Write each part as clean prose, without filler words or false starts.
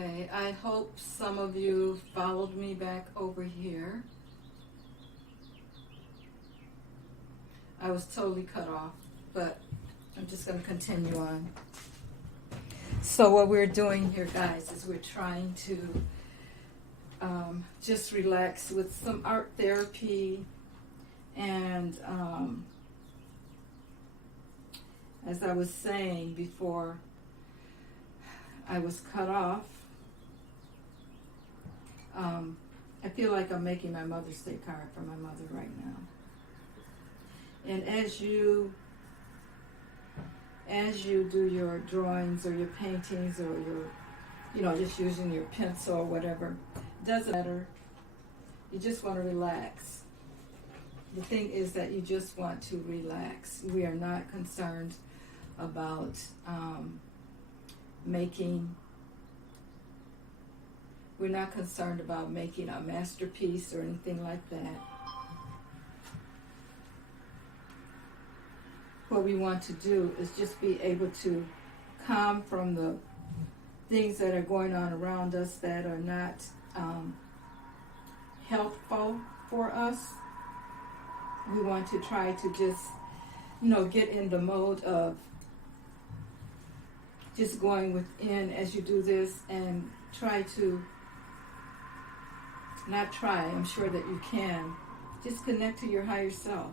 Okay, I hope some of you followed me back over here. I was totally cut off, but I'm just going to continue on. So what we're doing here, guys, is we're trying to just relax with some art therapy. And as I was saying before I was cut off, I feel like I'm making my Mother's Day card for my mother right now. And as you do your drawings or your paintings or your, just using your pencil or whatever, doesn't matter. You just want to relax. The thing is that you just want to relax. We are not concerned about we're not concerned about making a masterpiece or anything like that. What we want to do is just be able to calm from the things that are going on around us that are not helpful for us. We want to try to just, get in the mode of just going within as you do this and try to, I'm sure that you can, just connect to your higher self.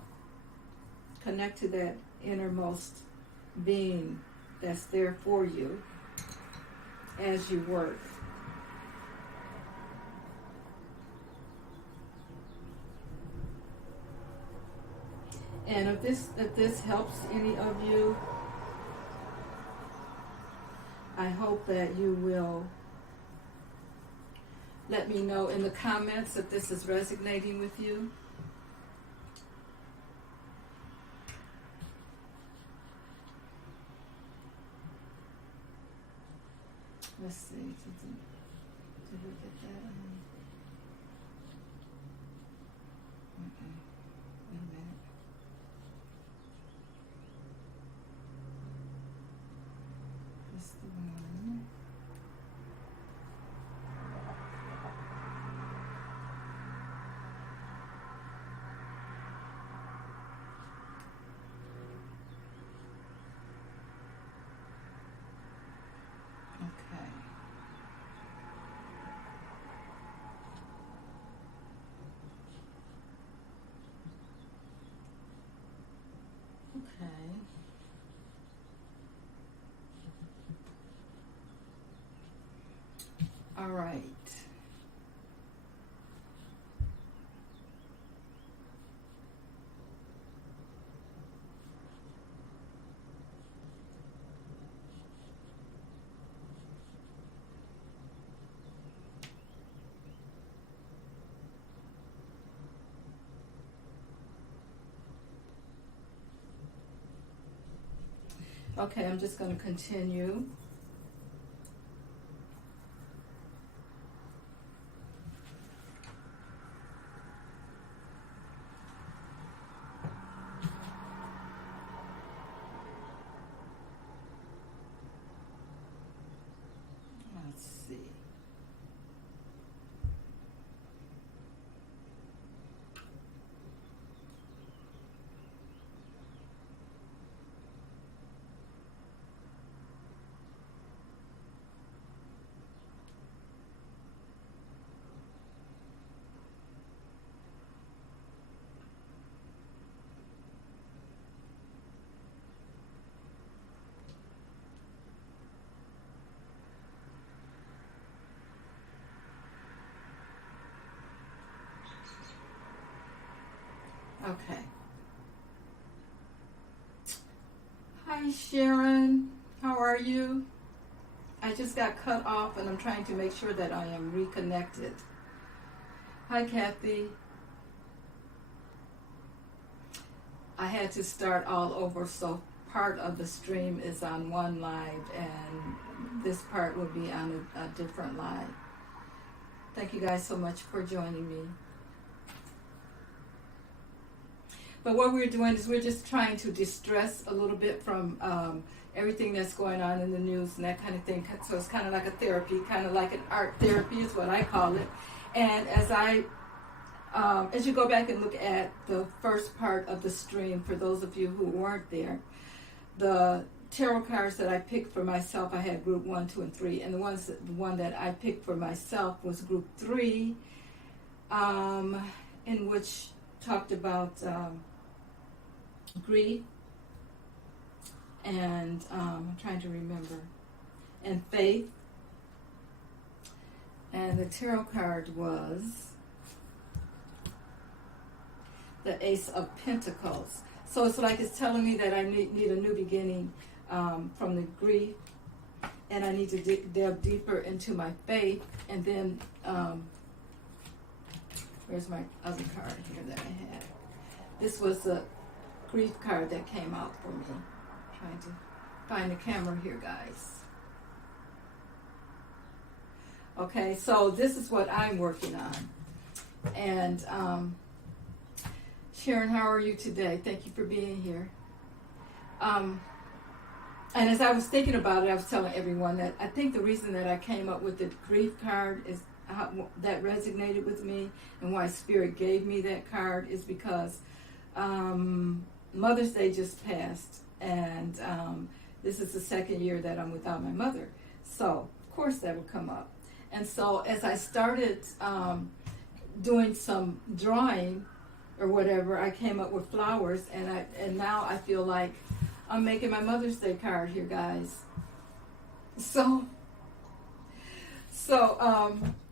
Connect to that innermost being that's there for you as you work. And if this helps any of you, I hope that you will let me know in the comments if this is resonating with you. Let's see. Did we get that? Okay. Wait a minute. That's the one. Okay. Okay. All right. Okay, I'm just going to continue. Let's see. Okay. Hi, Sharon. How are you? I just got cut off and I'm trying to make sure that I am reconnected. Hi, Kathy. I had to start all over, so part of the stream is on one live and this part will be on a different live. Thank you guys so much for joining me. But what we're doing is we're just trying to distress a little bit from everything that's going on in the news and that kind of thing. So it's kind of like a therapy, kind of like an art therapy is what I call it. And as you go back and look at the first part of the stream, for those of you who weren't there, the tarot cards that I picked for myself, I had group 1, 2, and 3, and the one that I picked for myself was group 3, in which talked about grief, and I'm trying to remember, and faith, and the tarot card was the Ace of Pentacles. So it's like it's telling me that I need a new beginning from the grief, and I need to delve deeper into my faith. And then, where's my other card here that I had? This was the grief card that came out for me. I'm trying to find the camera here, guys. Okay, so this is what I'm working on. And Sharon, how are you today? Thank you for being here. And as I was thinking about it, I was telling everyone that I think the reason that I came up with the grief card is how that resonated with me, and why Spirit gave me that card is because Mother's Day just passed, and this is the second year that I'm without my mother. So, of course, that would come up. And so as I started doing some drawing or whatever, I came up with flowers, and now I feel like I'm making my Mother's Day card here, guys. So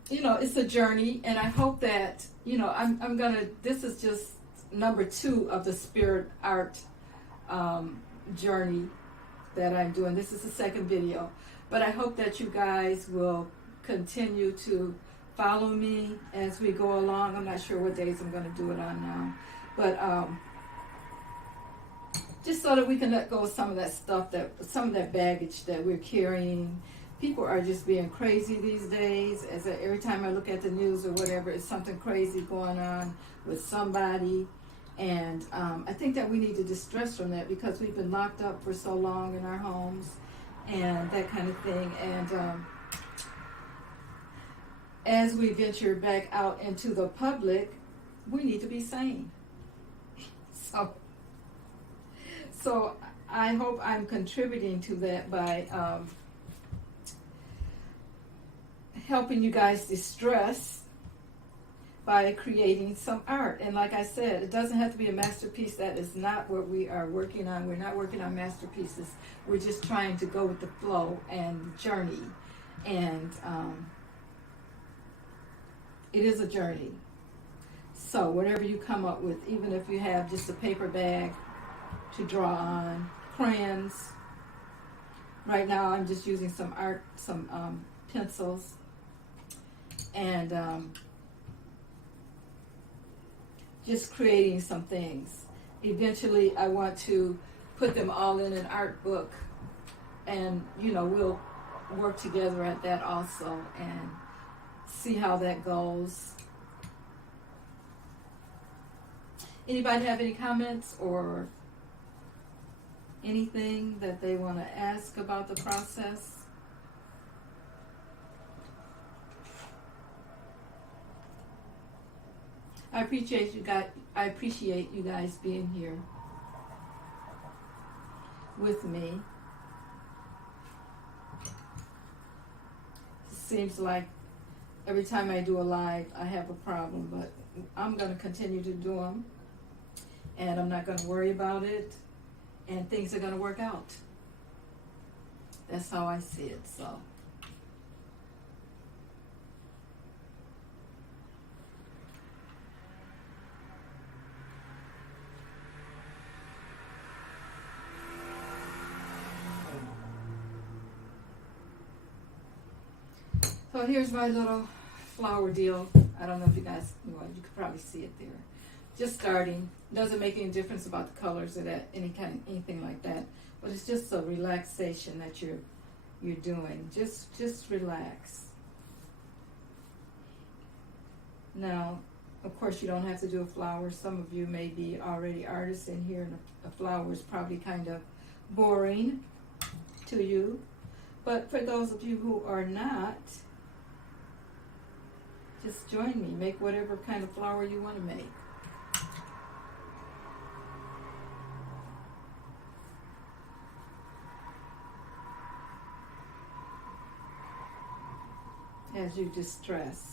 you know, it's a journey, and I hope that, you know, I'm gonna, this is just number 2 of the Spirit Art journey that I'm doing. This is the second video, but I hope that you guys will continue to follow me as we go along. I'm not sure what days I'm going to do it on now, but just so that we can let go of some of that stuff, some of that baggage that we're carrying. People are just being crazy these days. Every time I look at the news or whatever, it's something crazy going on with somebody. And I think that we need to distress from that, because we've been locked up for so long in our homes and that kind of thing. And as we venture back out into the public, we need to be sane. So I hope I'm contributing to that by helping you guys distress by creating some art. And like I said, it doesn't have to be a masterpiece. That is not what we are working on. We're not working on masterpieces. We're just trying to go with the flow and journey. And it is a journey. So whatever you come up with, even if you have just a paper bag to draw on, crayons. Right now I'm just using some pencils, and just creating some things. Eventually I want to put them all in an art book, and you know, we'll work together at that also and see how that goes. Anybody have any comments or anything that they want to ask about the process? I appreciate you guys being here with me. It seems like every time I do a live, I have a problem, but I'm going to continue to do them, and I'm not going to worry about it, and things are going to work out. That's how I see it. So here's my little flower deal. I don't know if you guys, well, you could probably see it there. Just starting. Doesn't make any difference about the colors or that anything like that. But it's just a relaxation that you're doing. Just relax. Now, Of course, you don't have to do a flower. Some of you may be already artists in here, and a flower is probably kind of boring to you. But for those of you who are not, just join me. Make whatever kind of flower you want to make. As you distress.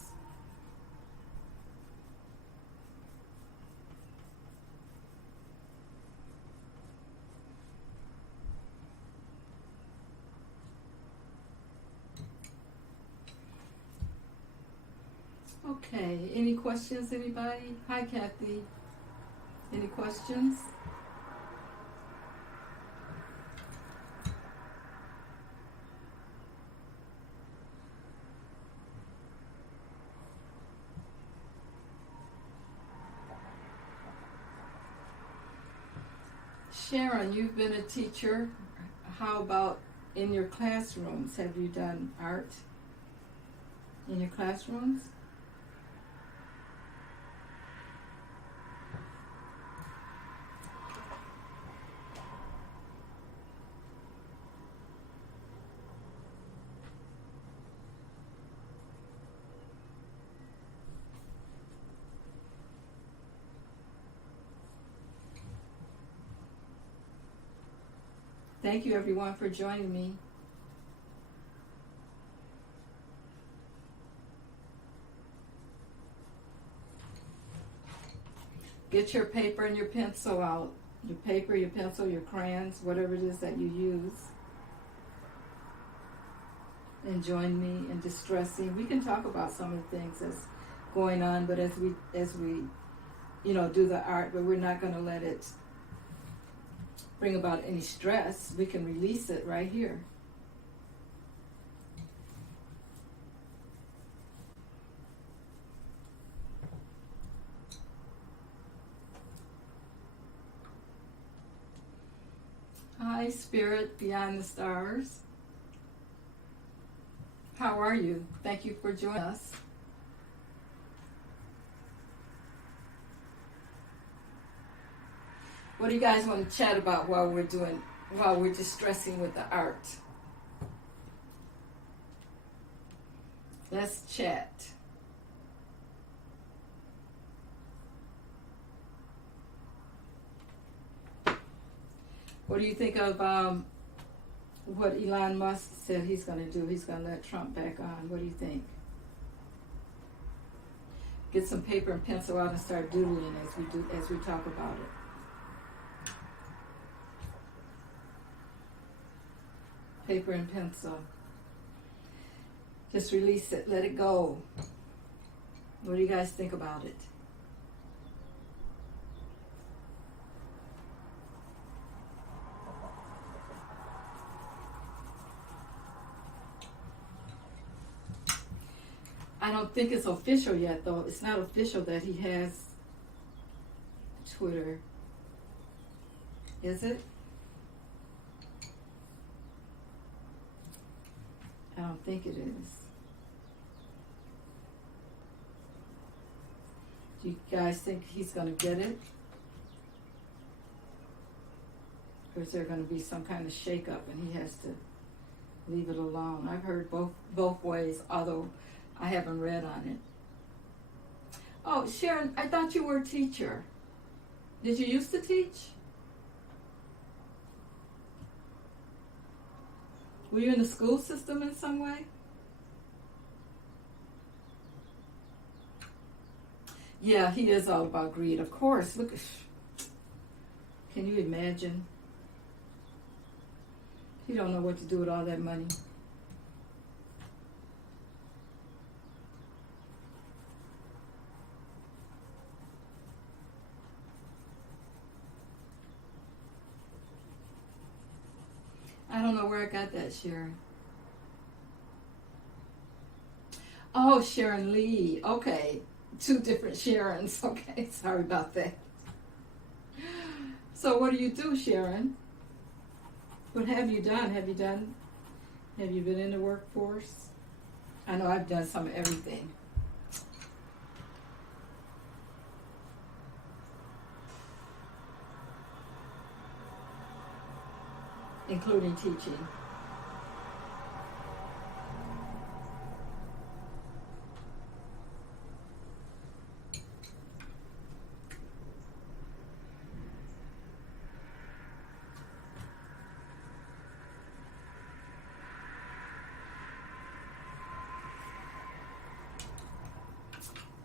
Okay, any questions, anybody? Hi, Kathy. Any questions? Sharon, you've been a teacher. How about in your classrooms? Have you done art in your classrooms? Thank you, everyone, for joining me. Get your paper and your pencil out. Your paper, your pencil, your crayons, whatever it is that you use. And join me in distressing. We can talk about some of the things that's going on, but as we do the art, but we're not going to let it bring about any stress. We can release it right here. Hi, Spirit Beyond the Stars. How are you? Thank you for joining us. What do you guys want to chat about while we're distressing with the art? Let's chat. What do you think of what Elon Musk said he's going to do? He's going to let Trump back on. What do you think? Get some paper and pencil out and start doodling as we talk about it. Paper and pencil. Just release it. Let it go. What do you guys think about it? I don't think it's official yet, though. It's not official that he has Twitter. Is it? I don't think it is. Do you guys think he's going to get it? Or is there going to be some kind of shakeup and he has to leave it alone? I've heard both ways, although I haven't read on it. Oh, Sharon, I thought you were a teacher. Did you used to teach? Were you in the school system in some way? Yeah, he is all about greed, of course. Look, can you imagine? He don't know what to do with all that money. I don't know where I got that, Sharon. Oh, Sharon Lee. Okay. Two different Sharons. Okay, sorry about that. So what do you do, Sharon? What have you done? Have you been in the workforce? I know I've done some of everything. including teaching.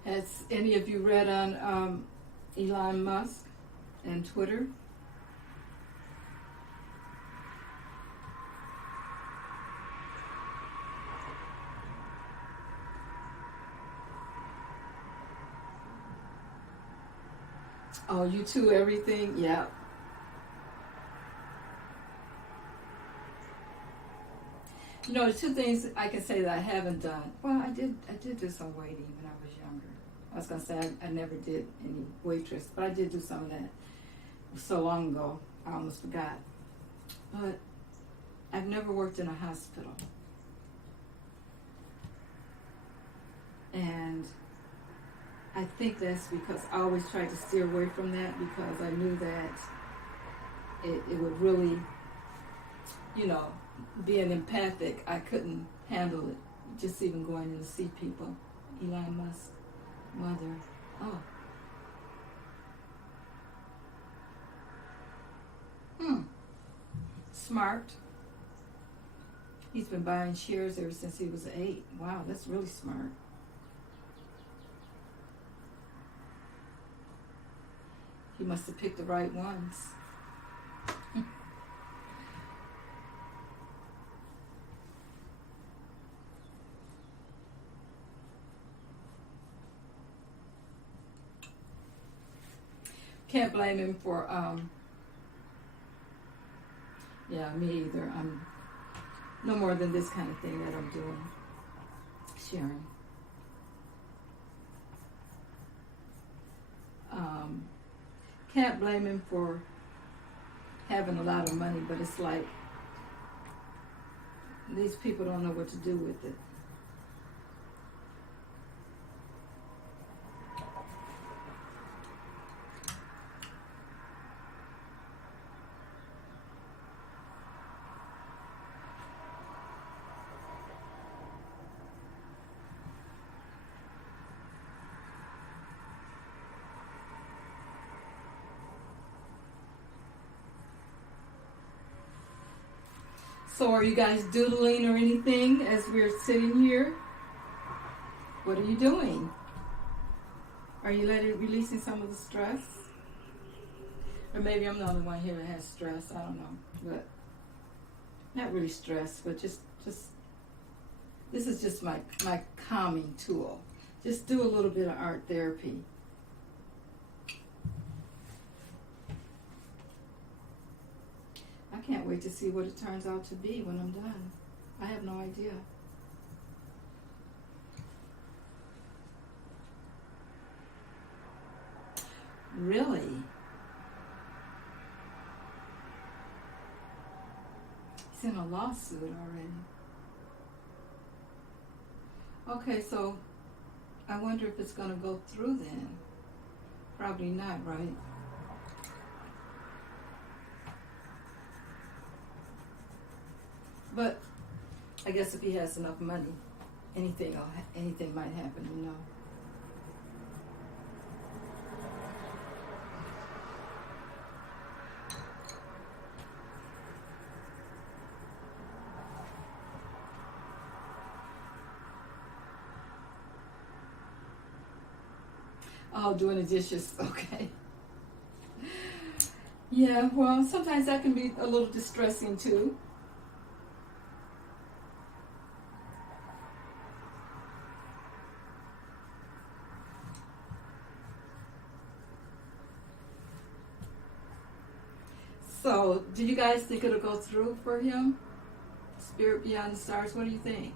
Has any of you read on Elon Musk and Twitter? Oh, you too, everything? Yeah. You know, the two things I can say that I haven't done. Well, I did do some waiting when I was younger. I was gonna say I never did any waitress, but I did do some of that so long ago. I almost forgot. But I've never worked in a hospital, and I think that's because I always tried to steer away from that because I knew that it would really, you know, being empathic, I couldn't handle it. Just even going in to see people. Elon Musk, mother. Oh. Smart. He's been buying shares ever since he was 8. Wow, that's really smart. He must have picked the right ones. Can't blame him for, yeah, me either. I'm no more than this kind of thing that I'm doing, sharing. Can't blame him for having a lot of money, but it's like these people don't know what to do with it. So are you guys doodling or anything as we're sitting here? What are you doing? Are you releasing some of the stress? Or maybe I'm the only one here that has stress. I don't know. But not really stress, but just this is just my calming tool. Just do a little bit of art therapy. I can't wait to see what it turns out to be when I'm done. I have no idea. Really? He's in a lawsuit already. Okay, so I wonder if it's going to go through then. Probably not, right? But I guess if he has enough money, anything might happen, you know. Oh, doing the dishes, okay. Yeah, well, sometimes that can be a little distressing too. So, do you guys think it'll go through for him? Spirit Beyond the Stars, what do you think?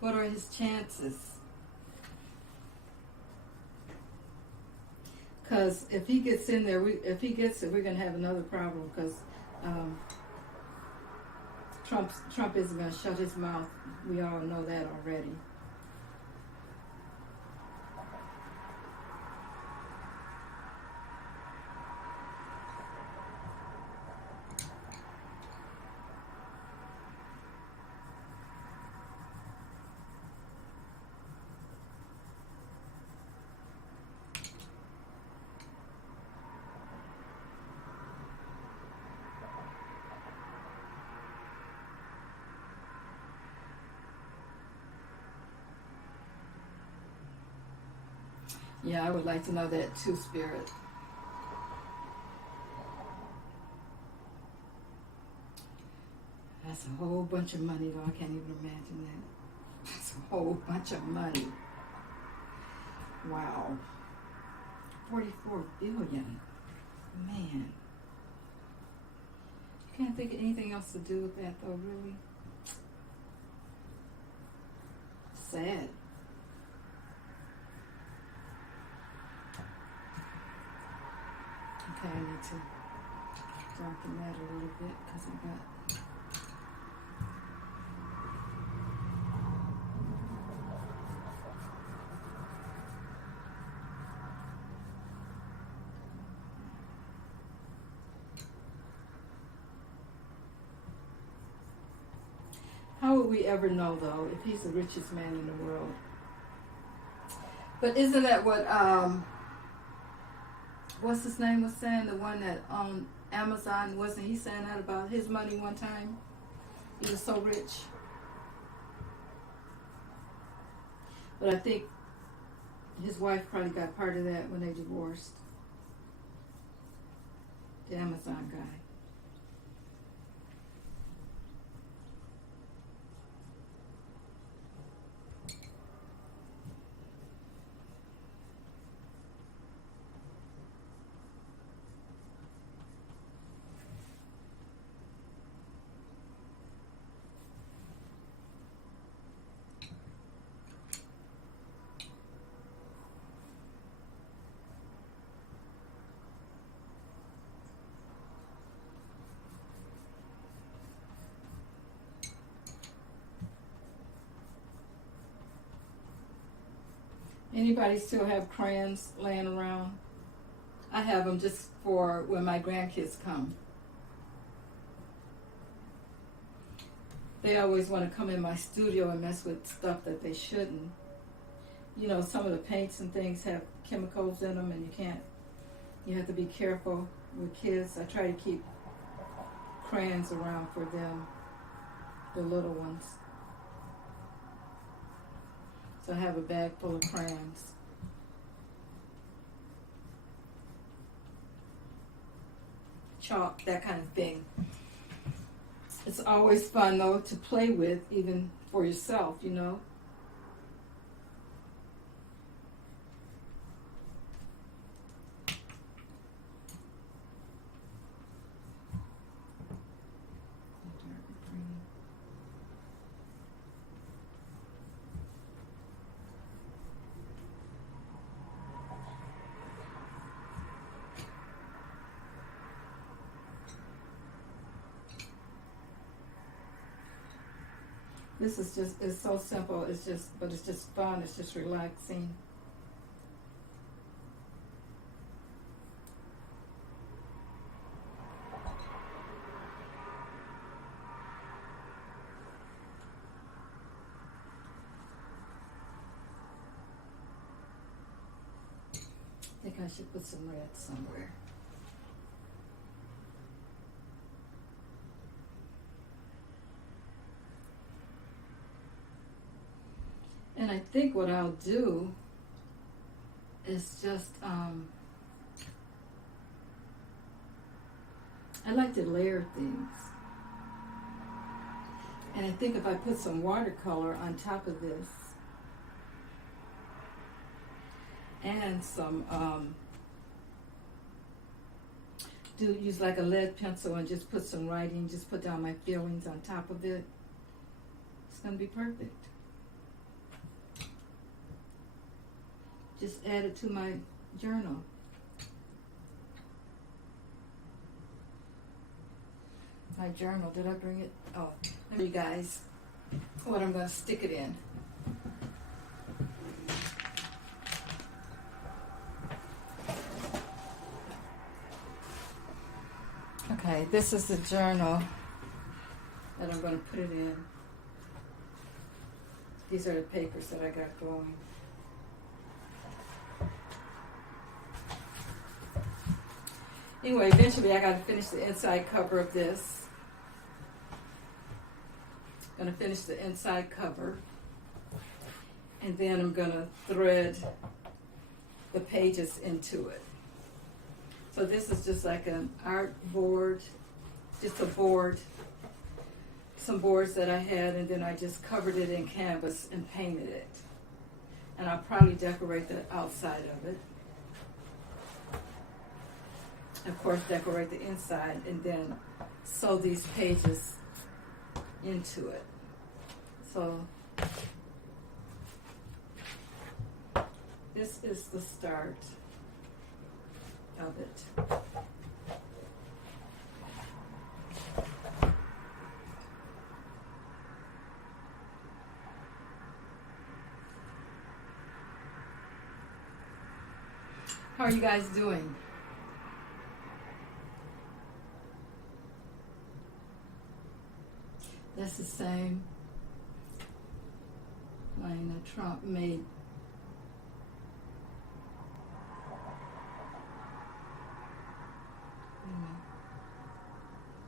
What are his chances? Because if he gets in there, if he gets it, we're going to have another problem because Trump isn't going to shut his mouth. We all know that already. Yeah, I would like to know that too, Spirit. That's a whole bunch of money, though. I can't even imagine that. That's a whole bunch of money. Wow. 44 billion. Man. You can't think of anything else to do with that, though, really. Sad. Okay, I need to darken that a little bit because I got. How would we ever know, though, if he's the richest man in the world? But isn't that what what's his name was saying? The one that owned Amazon, wasn't he saying that about his money one time? He was so rich. But I think his wife probably got part of that when they divorced. The Amazon guy. Anybody still have crayons laying around? I have them just for when my grandkids come. They always want to come in my studio and mess with stuff that they shouldn't. You know, some of the paints and things have chemicals in them, and you have to be careful with kids. I try to keep crayons around for them, the little ones. So I have a bag full of crayons. Chalk, that kind of thing. It's always fun, though, to play with, even for yourself, you know. This is just, it's so simple, but it's just fun, it's just relaxing. I think I should put some red somewhere. And I think what I'll do is just, I like to layer things. And I think if I put some watercolor on top of this, and some, use like a lead pencil and just put some writing, just put down my feelings on top of it, it's going to be perfect. Just add it to my journal. My journal, did I bring it? Oh, let me, guys, what I'm going to stick it in. Okay, this is the journal that I'm going to put it in. These are the papers that I got going. Anyway, eventually I got to finish the inside cover of this. Going to finish the inside cover. And then I'm going to thread the pages into it. So this is just like an art board, just a board, some boards that I had, and then I just covered it in canvas and painted it. And I'll probably decorate the outside of it. Of course, decorate the inside, and then sew these pages into it. So this is the start of it. How are you guys doing? That's the same line that Trump made.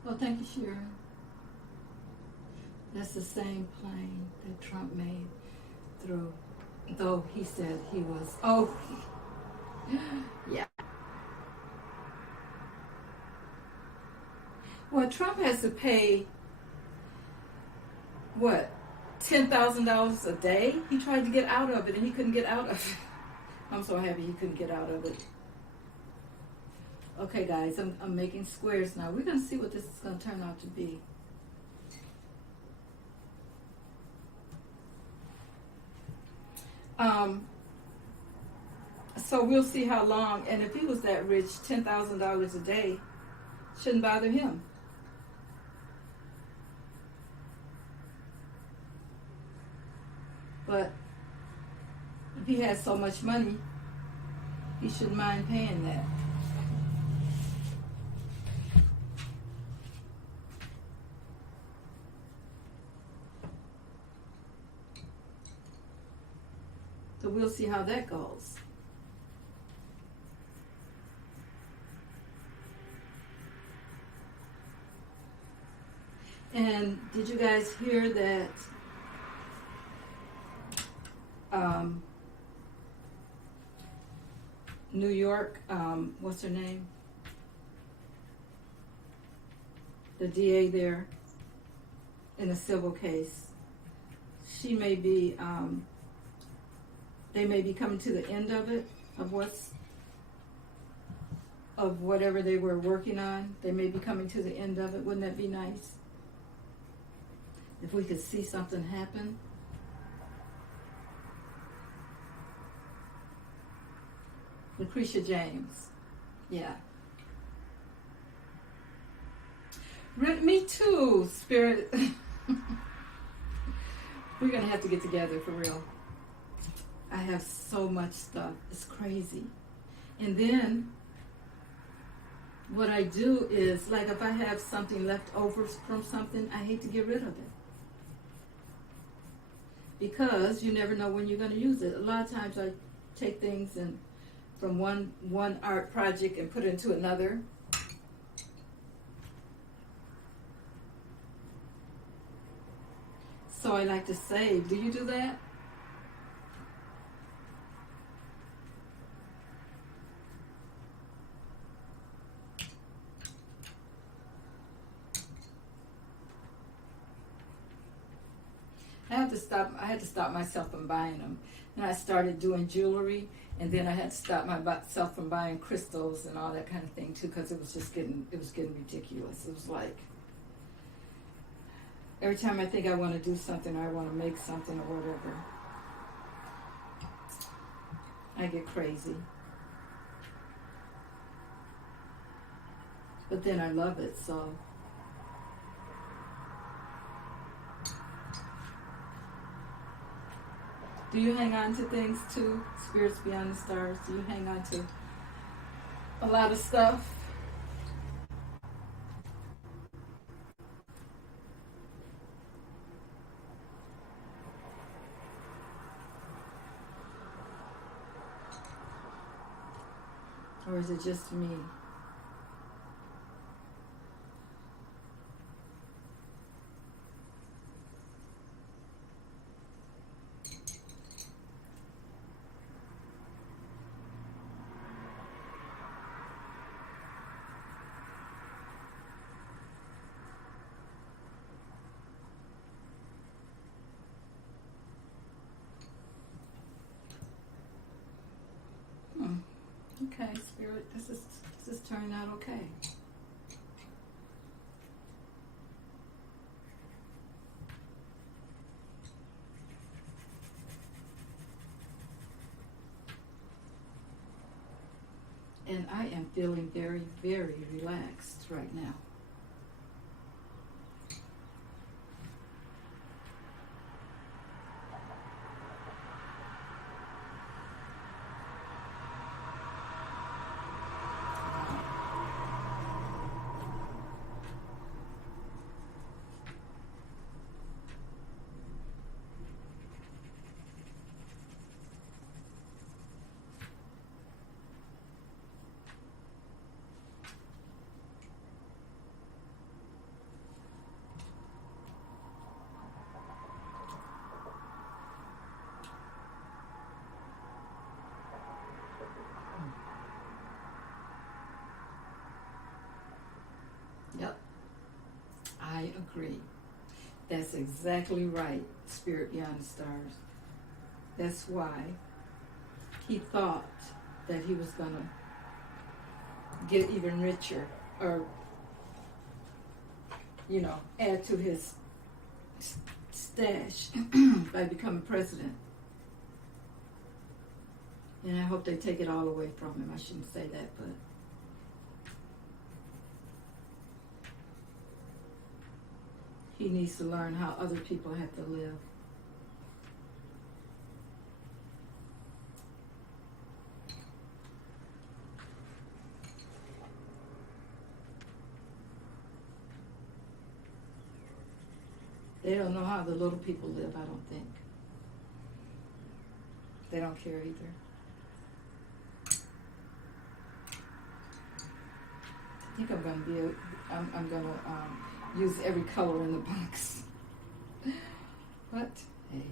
Oh, thank you, Sharon. That's the same plane that Trump made through, though he said he was, oh, yeah. Well, Trump has to pay, what, $10,000 a day? He tried to get out of it and he couldn't get out of it. I'm so happy he couldn't get out of it. Okay, guys, I'm making squares now. We're going to see what this is going to turn out to be. So we'll see how long, and if he was that rich, $10,000 a day shouldn't bother him. But if he has so much money, he shouldn't mind paying that. So we'll see how that goes. And did you guys hear that New York, what's her name? The DA there in a civil case. She may be, they may be coming to the end of it, of whatever they were working on. They may be coming to the end of it. Wouldn't that be nice? If we could see something happen. Lucretia James. Yeah. Me too, Spirit. We're going to have to get together for real. I have so much stuff. It's crazy. And then what I do is, like if I have something left over from something, I hate to get rid of it. Because you never know when you're going to use it. A lot of times I take things and from one art project and put it into another. So I like to save. Do you do that? I had to stop myself from buying them. And I started doing jewelry, and then I had to stop myself from buying crystals and all that kind of thing too, because it was getting ridiculous. It was like every time I think I want to do something, or I want to make something or whatever, I get crazy. But then I love it, so. Do you hang on to things too? Spirits Beyond the Stars, do you hang on to a lot of stuff? Or is it just me? Okay, Spirit, this is turning out okay. And I am feeling very, very relaxed right now. Yep, I agree. That's exactly right, Spirit Beyond the Stars. That's why he thought that he was going to get even richer or, add to his stash by becoming president. And I hope they take it all away from him. I shouldn't say that, but he needs to learn how other people have to live. They don't know how the little people live, I don't think. They don't care either. I think I'm going to use every color in the box. But, hey,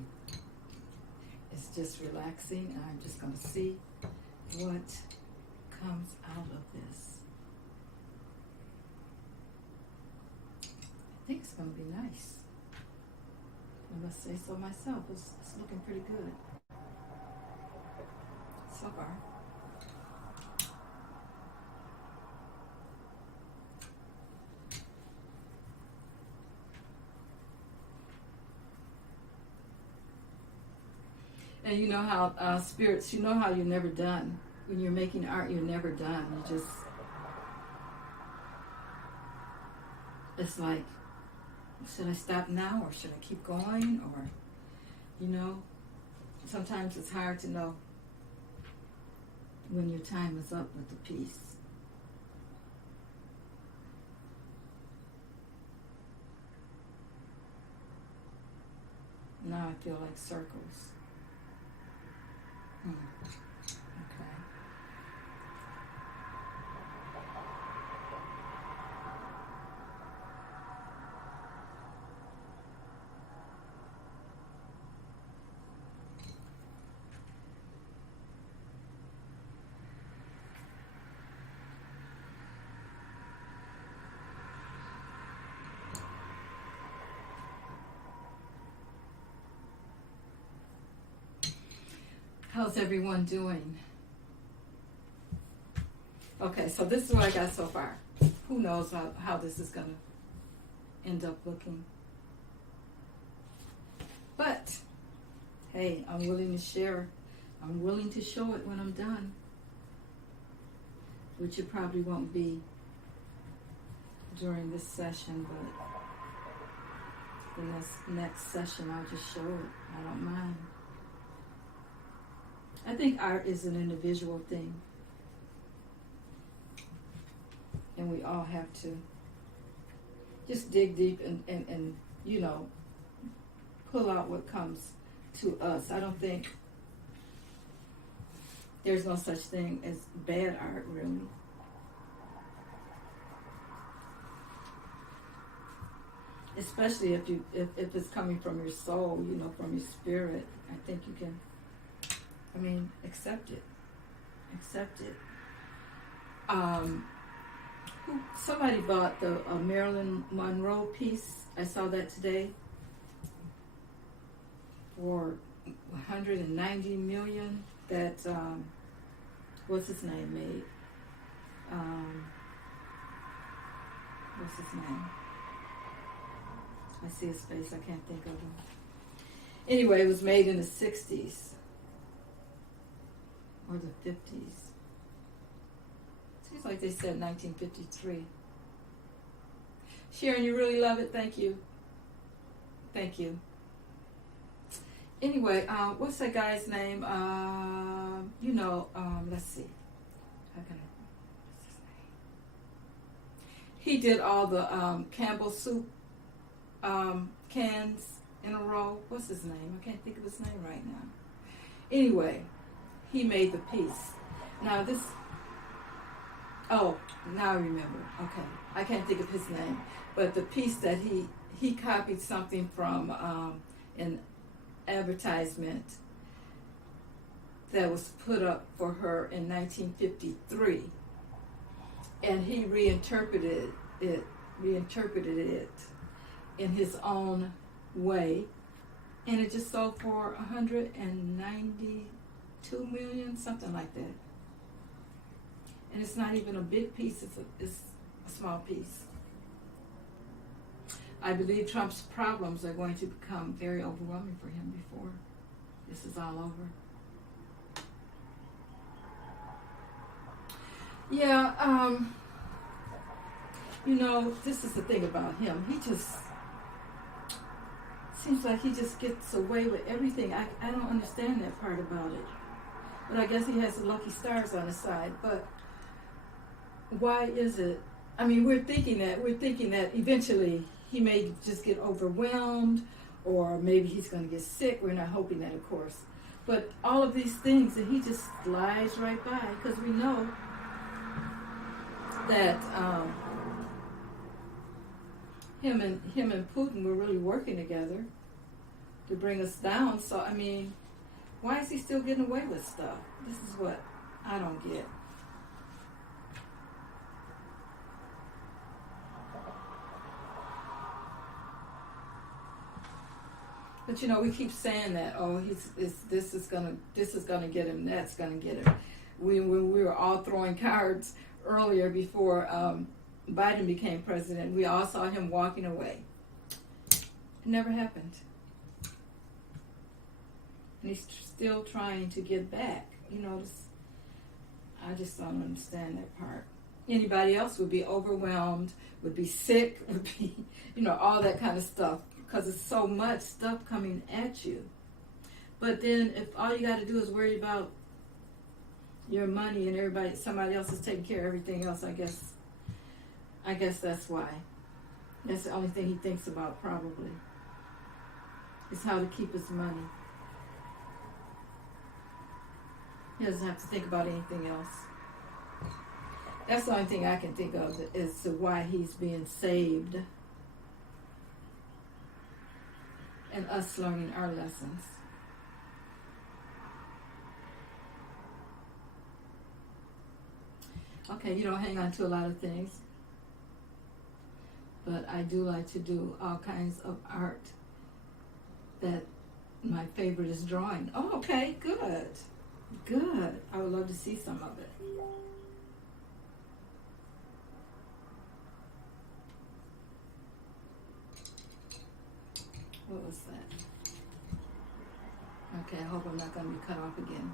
it's just relaxing, and I'm just going to see what comes out of this. I think it's going to be nice. I must say so myself. It's looking pretty good so far. And you know how spirits, you know how you're never done. When you're making art, you're never done. You just, it's like, should I stop now or should I keep going? Or, sometimes it's hard to know when your time is up with the piece. Now I feel like circles. Okay. How's everyone doing? Okay, so this is what I got so far. Who knows how this is going to end up looking. But, hey, I'm willing to share. I'm willing to show it when I'm done. Which it probably won't be during this session, but the next session I'll just show it. I don't mind. I think art is an individual thing. And we all have to just dig deep and pull out what comes to us. I don't think there's no such thing as bad art, really. Especially if it's coming from your soul, from your spirit. I think you can, accept it. Accept it. Somebody bought the Marilyn Monroe piece. I saw that today for $190 million. That what's his name made. What's his name? I see his face. I can't think of him. Anyway, it was made in the 60s or the 50s. Seems like they said 1953. Sharon, you really love it. Thank you. Thank you. Anyway, what's that guy's name? Let's see. How can I? What's his name? He did all the Campbell soup cans in a row. What's his name? I can't think of his name right now. Anyway, he made the piece. Now this. Oh, now I remember. Okay, I can't think of his name, but the piece that he copied something from an advertisement that was put up for her in 1953, and he reinterpreted it in his own way, and it just sold for $192 million, something like that. And it's not even a big piece; it's a small piece. I believe Trump's problems are going to become very overwhelming for him before this is all over. Yeah, this is the thing about him. He just seems like he just gets away with everything. I don't understand that part about it. But I guess he has the lucky stars on his side. But why is it? I mean, we're thinking that eventually he may just get overwhelmed, or maybe he's going to get sick. We're not hoping that, of course. But all of these things, and he just slides right by, because we know that him and Putin were really working together to bring us down. So, I mean, why is he still getting away with stuff? This is what I don't get. But we keep saying that, this is gonna get him, that's gonna get him. When we were all throwing cards earlier before Biden became president, we all saw him walking away. It never happened. And he's still trying to get back. I just don't understand that part. Anybody else would be overwhelmed, would be sick, would be, all that kind of stuff, because it's so much stuff coming at you. But then if all you got to do is worry about your money and somebody else is taking care of everything else, I guess that's why. That's the only thing he thinks about, probably, is how to keep his money. He doesn't have to think about anything else. That's the only thing I can think of as to why he's being saved, and us learning our lessons. Okay, hang on to a lot of things, but I do like to do all kinds of art. That my favorite is drawing. Oh, okay, good. I would love to see some of it. What was that? Okay, I hope I'm not going to be cut off again.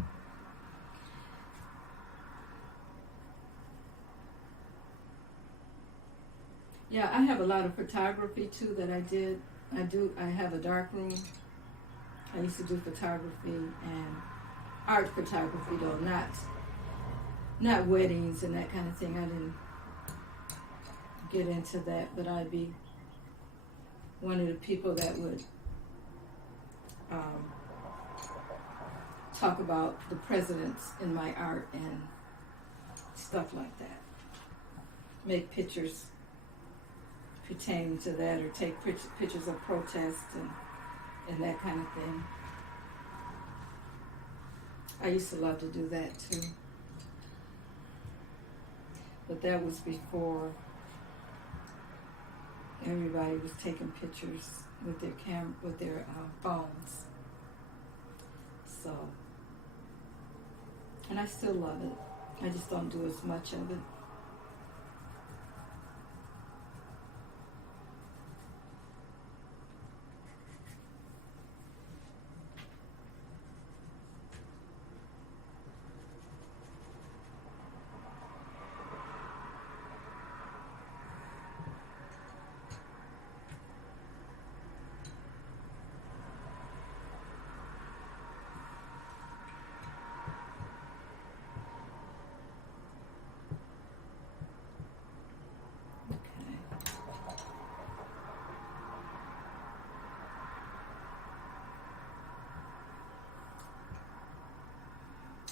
Yeah, I have a lot of photography too that I did. I have a dark room. I used to do photography and art photography, though, not weddings and that kind of thing. I didn't get into that, but I'd be one of the people that would talk about the presidents in my art and stuff like that. Make pictures pertaining to that, or take pictures of protests and that kind of thing. I used to love to do that too. But that was before everybody was taking pictures with their phones. So, and I still love it. I just don't do as much of it.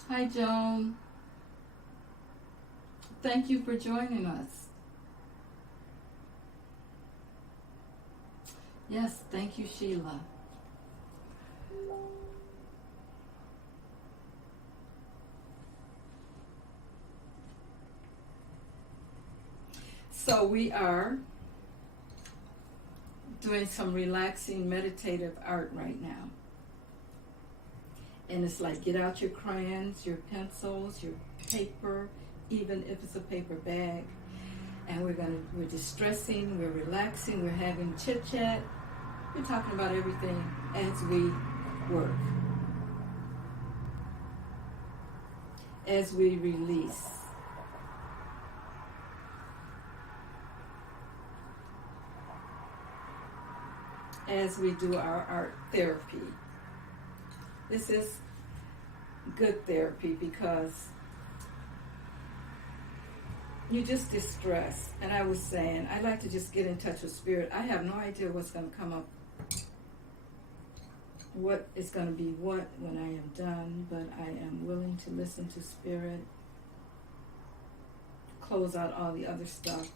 Hi, Joan. Thank you for joining us. Yes, thank you, Sheila. So we are doing some relaxing meditative art right now. And it's like, get out your crayons, your pencils, your paper, even if it's a paper bag. And we're distressing, we're relaxing, we're having chit chat. We're talking about everything as we work. As we release. As we do our art therapy. This is good therapy because you just distress. And I was saying, I like to just get in touch with spirit. I have no idea what's going to come up, what is going to be what when I am done, but I am willing to listen to spirit, close out all the other stuff,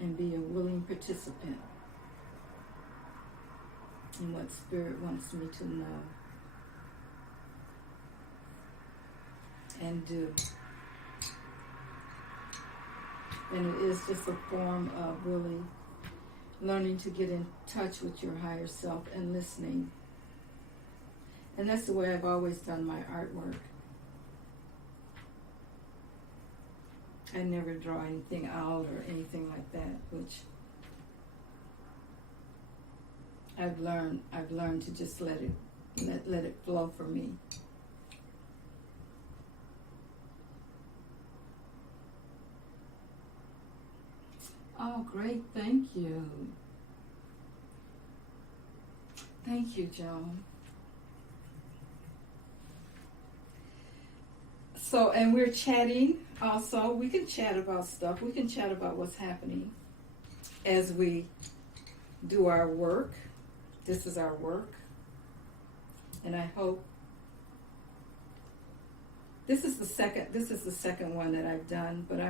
and be a willing participant in what spirit wants me to know and do. And it is just a form of really learning to get in touch with your higher self and listening. And that's the way I've always done my artwork. I never draw anything out or anything like that, which I've learned to just let it flow for me. Oh, great. Thank you. Thank you, Joan. So, and we're chatting also. We can chat about stuff. We can chat about what's happening as we do our work. This is our work. And I hope this is the second one that I've done, but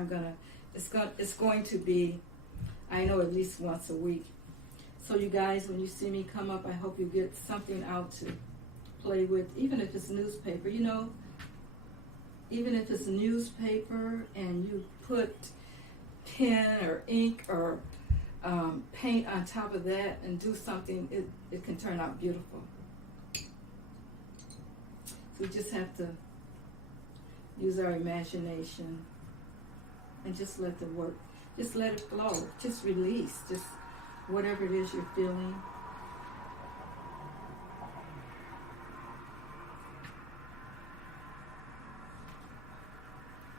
it's going to be, I know, at least once a week. So you guys, when you see me come up, I hope you get something out to play with, even if it's newspaper, even if it's newspaper and you put pen or ink or paint on top of that and do something, it can turn out beautiful. So we just have to use our imagination and just let the work, just let it flow, just release, just whatever it is you're feeling.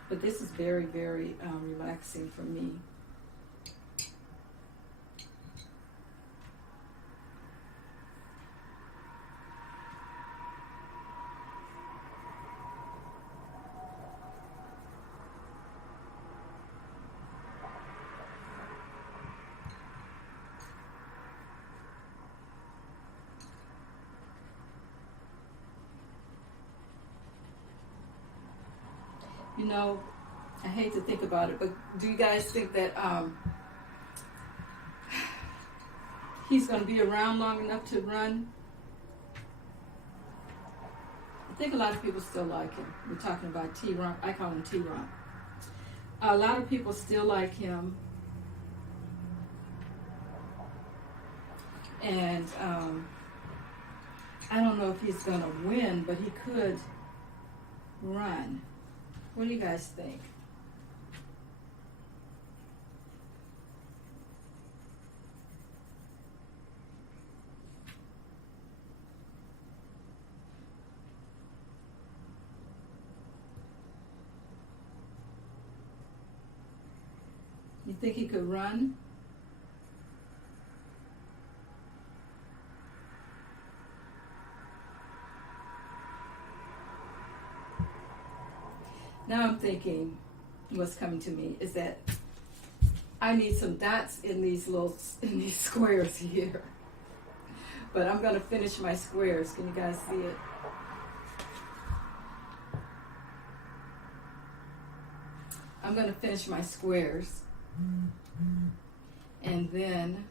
But this is very, very relaxing for me. I hate to think about it, but do you guys think that he's going to be around long enough to run? I think a lot of people still like him. We're talking about T-Ron. I call him T-Ron. A lot of people still like him. And I don't know if he's going to win, but he could run. What do you guys think? You think he could run? Now I'm thinking, what's coming to me is that I need some dots in these squares here. But I'm gonna finish my squares. Can you guys see it? I'm gonna finish my squares. And then,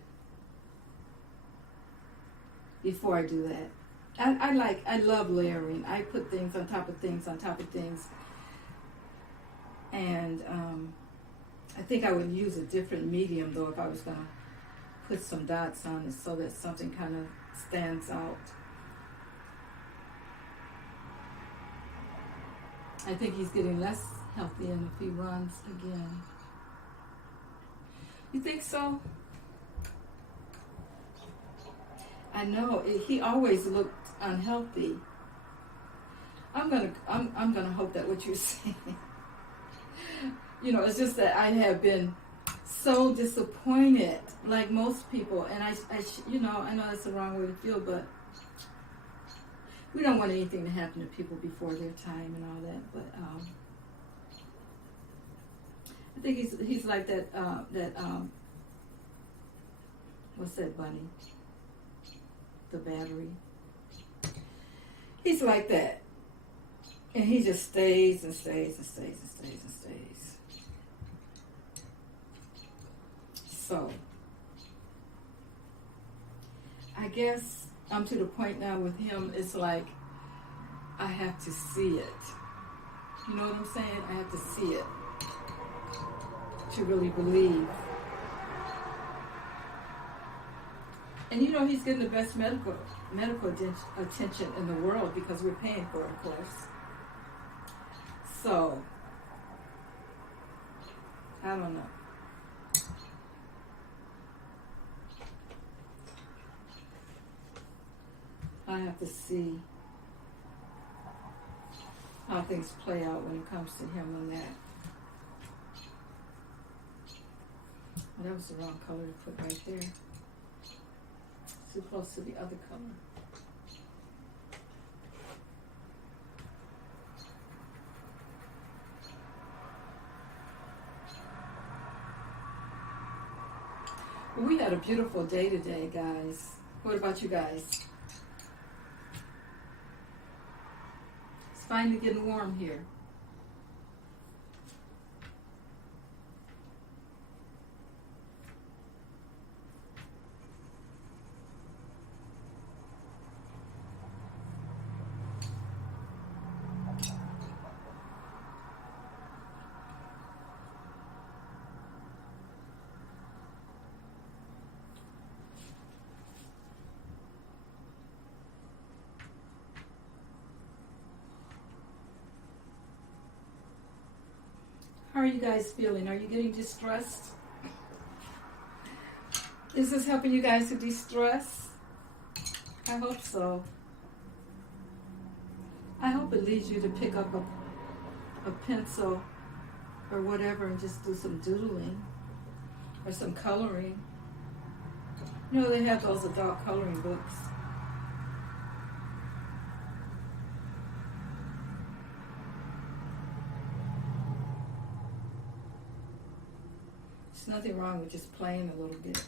before I do that, I love layering. I put things on top of things on top of things. And I think I would use a different medium though if I was gonna put some dots on it so that something kind of stands out. I think he's getting less healthy and if he runs again. You think so? I know he always looked unhealthy. I'm gonna hope that what you're saying. You know, it's just that I have been so disappointed, like most people, and I know that's the wrong way to feel, but we don't want anything to happen to people before their time and all that. But I think he's like that. What's that bunny? The battery. He's like that, and he just stays and stays and stays and stays and stays. So, I guess I'm to the point now with him, it's like I have to see it. You know what I'm saying? I have to see it to really believe. And you know, he's getting the best medical attention in the world because we're paying for it, of course. So, I don't know. I have to see how things play out when it comes to him on that. Oh, that was the wrong color to put right there. Too close to the other color. Well, we had a beautiful day today, guys. What about you guys? It's finally getting warm here. How are you guys feeling? Are you getting distressed? Is this helping you guys to de-stress? I hope so. I hope it leads you to pick up a pencil or whatever and just do some doodling or some coloring. You know, they have those adult coloring books. There's nothing wrong with just playing a little bit.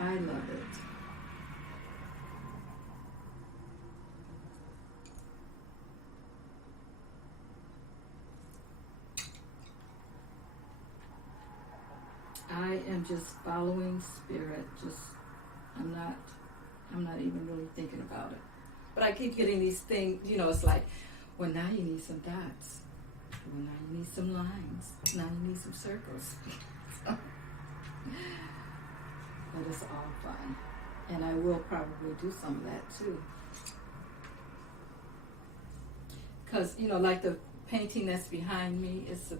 I love it. I am just following spirit. I'm not even really thinking about it. But I keep getting these things, you know, it's like, Well, now you need some dots. Well, now you need some lines. Now you need some circles. But it's all fun. And I will probably do some of that too. Because, you know, like the painting that's behind me, it's a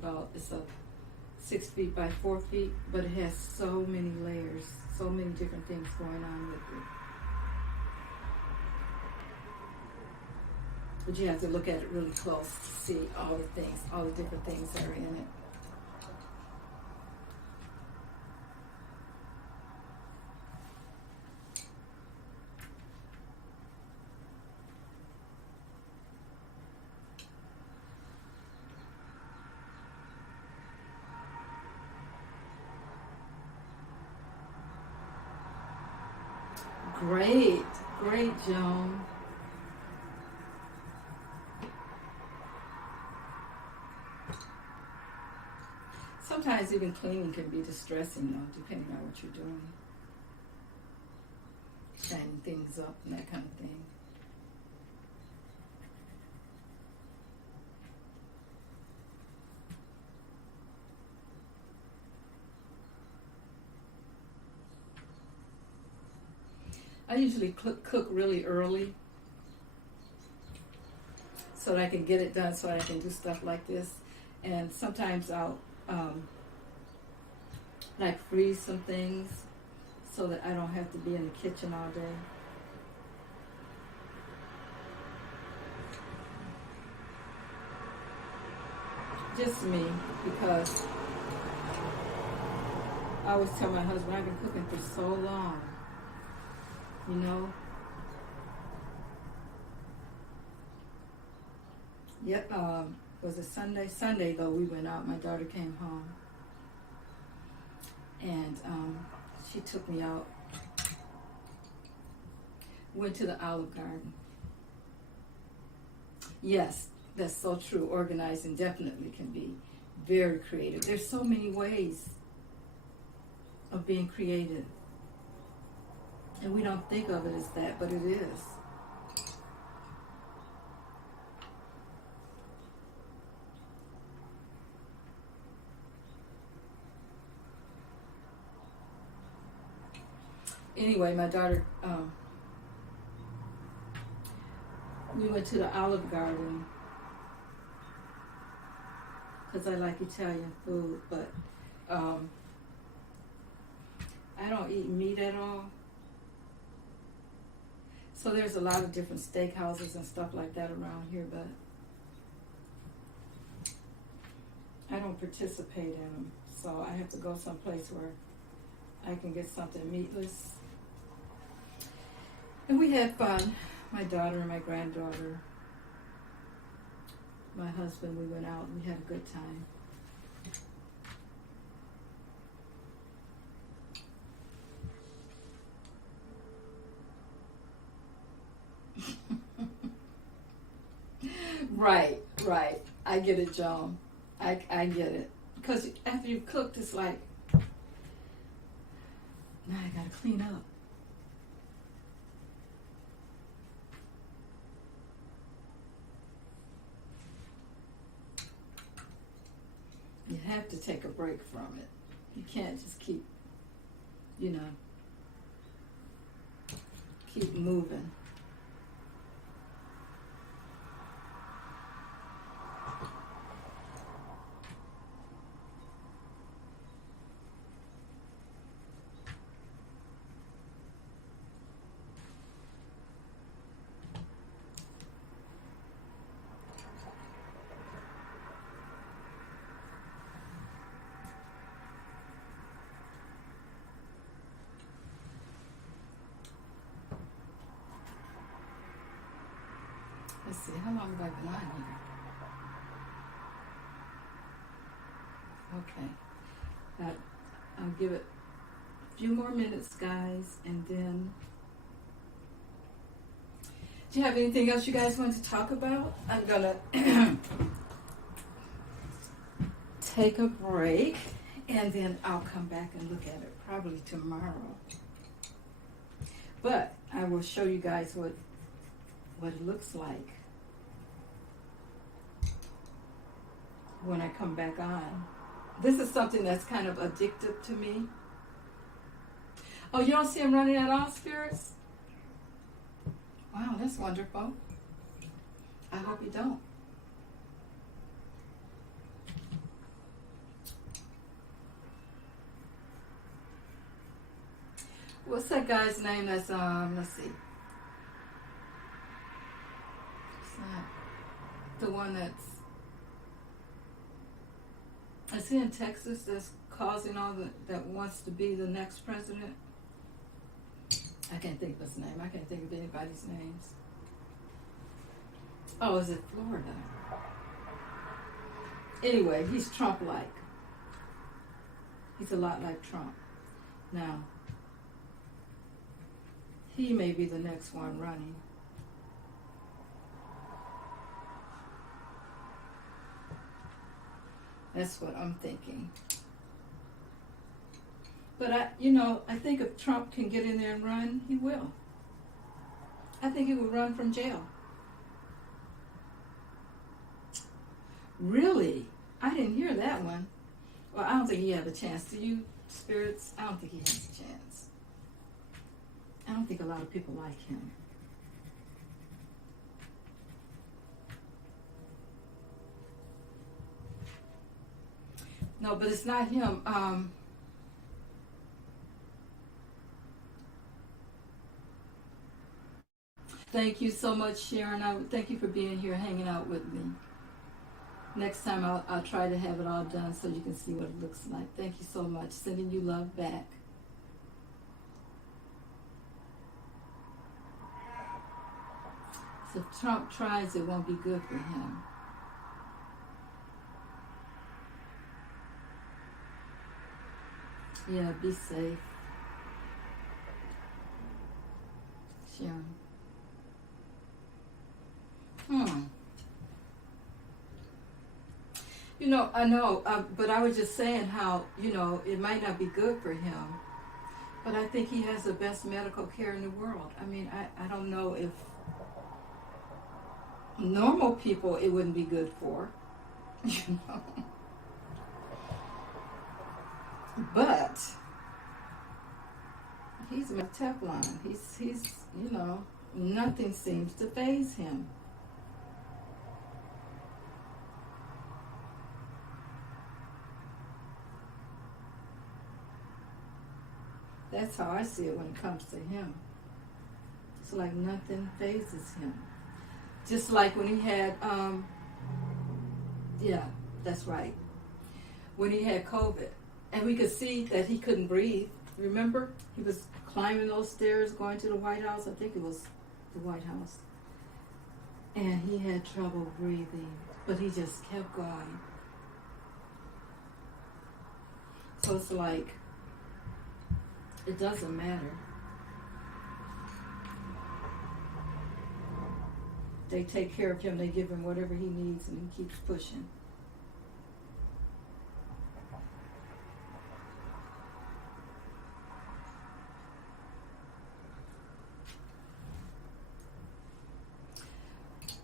6 feet by 4 feet, but it has so many layers, so many different things going on with it. But you have to look at it really close to see all the things, all the different things that are in it. Great, great, Joan. Sometimes even cleaning can be distressing, though, depending on what you're doing. Shining things up and that kind of thing. I usually cook really early so that I can get it done, so I can do stuff like this. And sometimes I'll like freeze some things so that I don't have to be in the kitchen all day. Just me, because I always tell my husband, I've been cooking for so long, you know. Yep, was it Sunday? Sunday, though, we went out. My daughter came home. And she took me out. Went to the Olive Garden. Yes, that's so true. Organizing definitely can be very creative. There's so many ways of being creative. And we don't think of it as that, but it is. Anyway, my daughter, we went to the Olive Garden because I like Italian food, but I don't eat meat at all. So there's a lot of different steakhouses and stuff like that around here, but I don't participate in them. So I have to go someplace where I can get something meatless. And we had fun. My daughter and my granddaughter, my husband, we went out and we had a good time. Right. I get it, Joan. I get it. Because after you've cooked, it's like, now I gotta clean up. You have to take a break from it. You can't just keep moving. Let's see, how long have I been on here? Okay. I'll give it a few more minutes, guys, and then... Do you have anything else you guys want to talk about? I'm gonna take a break, and then I'll come back and look at it probably tomorrow. But I will show you guys what it looks like. when I come back on. This is something that's kind of addictive to me. Oh, you don't see him running at all, spirits? Wow, that's wonderful. I hope you don't. What's that guy's name that's, let's see. It's not the one is he in Texas that's causing all that wants to be the next president? I can't think of his name. I can't think of anybody's names. Oh, is it Florida? Anyway, he's Trump-like. He's a lot like Trump. Now, he may be the next one running. That's what I'm thinking. But I think if Trump can get in there and run, he will. I think he will run from jail. Really? I didn't hear that one. Well, I don't think he had a chance. Do you, spirits? I don't think he has a chance. I don't think a lot of people like him. No, but it's not him. Thank you so much, Sharon. Thank you for being here, hanging out with me. Next time I'll try to have it all done so you can see what it looks like. Thank you so much. Sending you love back. So if Trump tries, it won't be good for him. Yeah, be safe. Sharon. I know, but I was just saying how, it might not be good for him, but I think he has the best medical care in the world. I mean, I don't know if normal people it wouldn't be good for, But he's a Teflon. He's nothing seems to faze him. That's how I see it when it comes to him. It's like nothing phases him. Just like when he had, that's right. When he had COVID, and we could see that he couldn't breathe. Remember? He was climbing those stairs going to the White House. I think it was the White House. And he had trouble breathing, but he just kept going. So it's like, it doesn't matter. They take care of him, they give him whatever he needs, and he keeps pushing.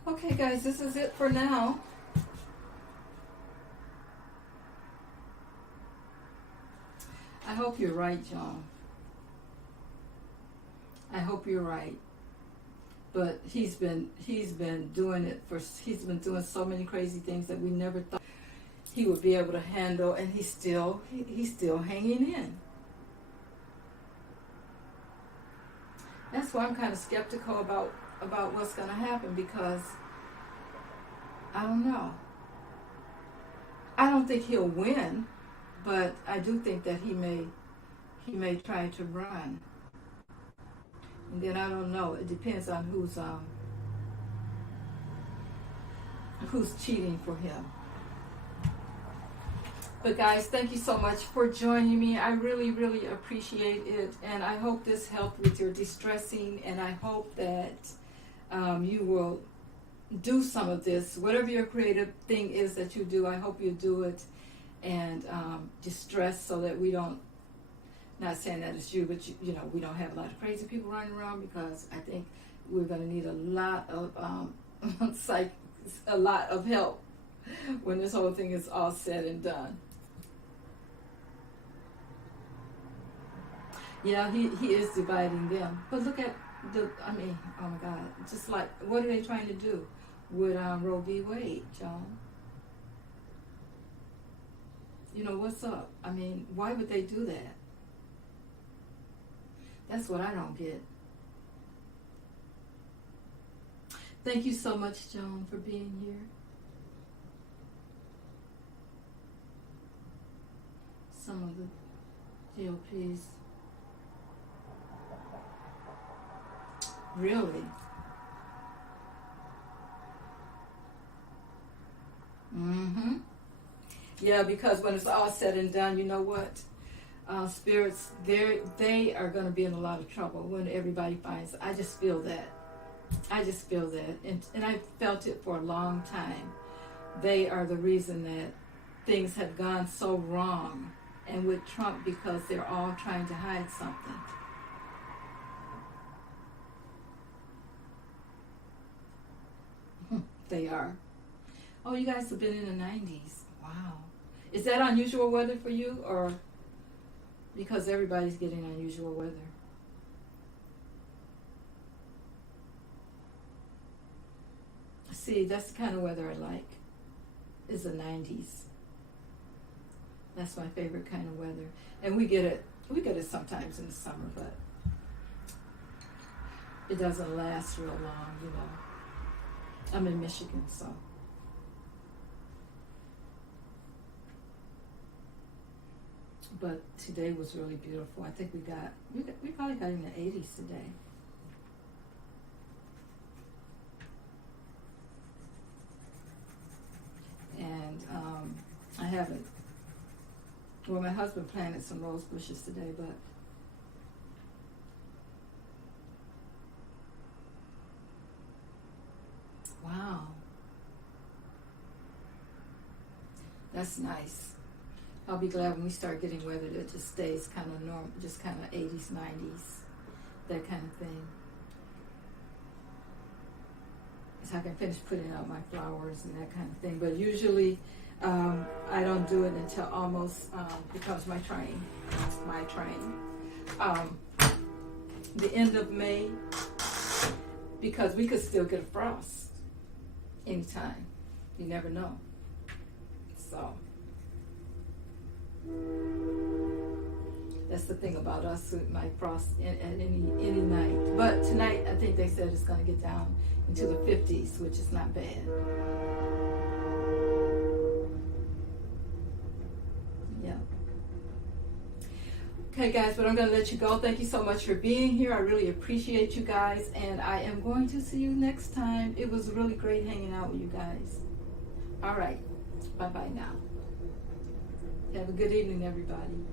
Okay, guys, this is it for now. I hope you're right, John. I hope you're right. But he's been doing it he's been doing so many crazy things that we never thought he would be able to handle, and he's still hanging in. That's why I'm kind of skeptical about what's going to happen, because I don't know. I don't think he'll win, but I do think that he may try to run. And then I don't know. It depends on who's cheating for him. But guys, thank you so much for joining me. I really, really appreciate it, and I hope this helped with your distressing. And I hope that you will do some of this, whatever your creative thing is that you do. I hope you do it and distress, so that we don't. Not saying that it's you, but we don't have a lot of crazy people running around, because I think we're going to need a lot of a lot of help when this whole thing is all said and done. Yeah, he is dividing them. But look at I mean, oh my God. Just like, what are they trying to do with Roe v. Wade, John? You know, what's up? I mean, why would they do that? That's what I don't get. Thank you so much, Joan, for being here. Some of the GOPs. Really? Mm-hmm. Yeah, because when it's all said and done, you know what? Spirits, they are going to be in a lot of trouble when everybody finds. I just feel that. I just feel that. And I felt it for a long time. They are the reason that things have gone so wrong. And with Trump, because they're all trying to hide something. They are. Oh, you guys have been in the 90s. Wow. Is that unusual weather for you, or because everybody's getting unusual weather? See, that's the kind of weather I like, is the 90s. That's my favorite kind of weather. And we get it sometimes in the summer, but it doesn't last real long, you know. I'm in Michigan, so. But today was really beautiful. I think we probably got in the 80s today. And I haven't. Well, my husband planted some rose bushes today, but wow, that's nice. I'll be glad when we start getting weather that just stays kind of normal, just kind of 80s, 90s, that kind of thing. So I can finish putting out my flowers and that kind of thing. But usually I don't do it until almost becomes my train. The end of May, because we could still get a frost anytime. You never know. So that's the thing about us. It might frost at any night. But tonight, I think they said it's going to get down into the 50s, which is not bad. Yeah. Okay, guys, but I'm going to let you go. Thank you so much for being here. I really appreciate you guys, and I am going to see you next time. It was really great hanging out with you guys. All right. Bye-bye now. Have a good evening, everybody.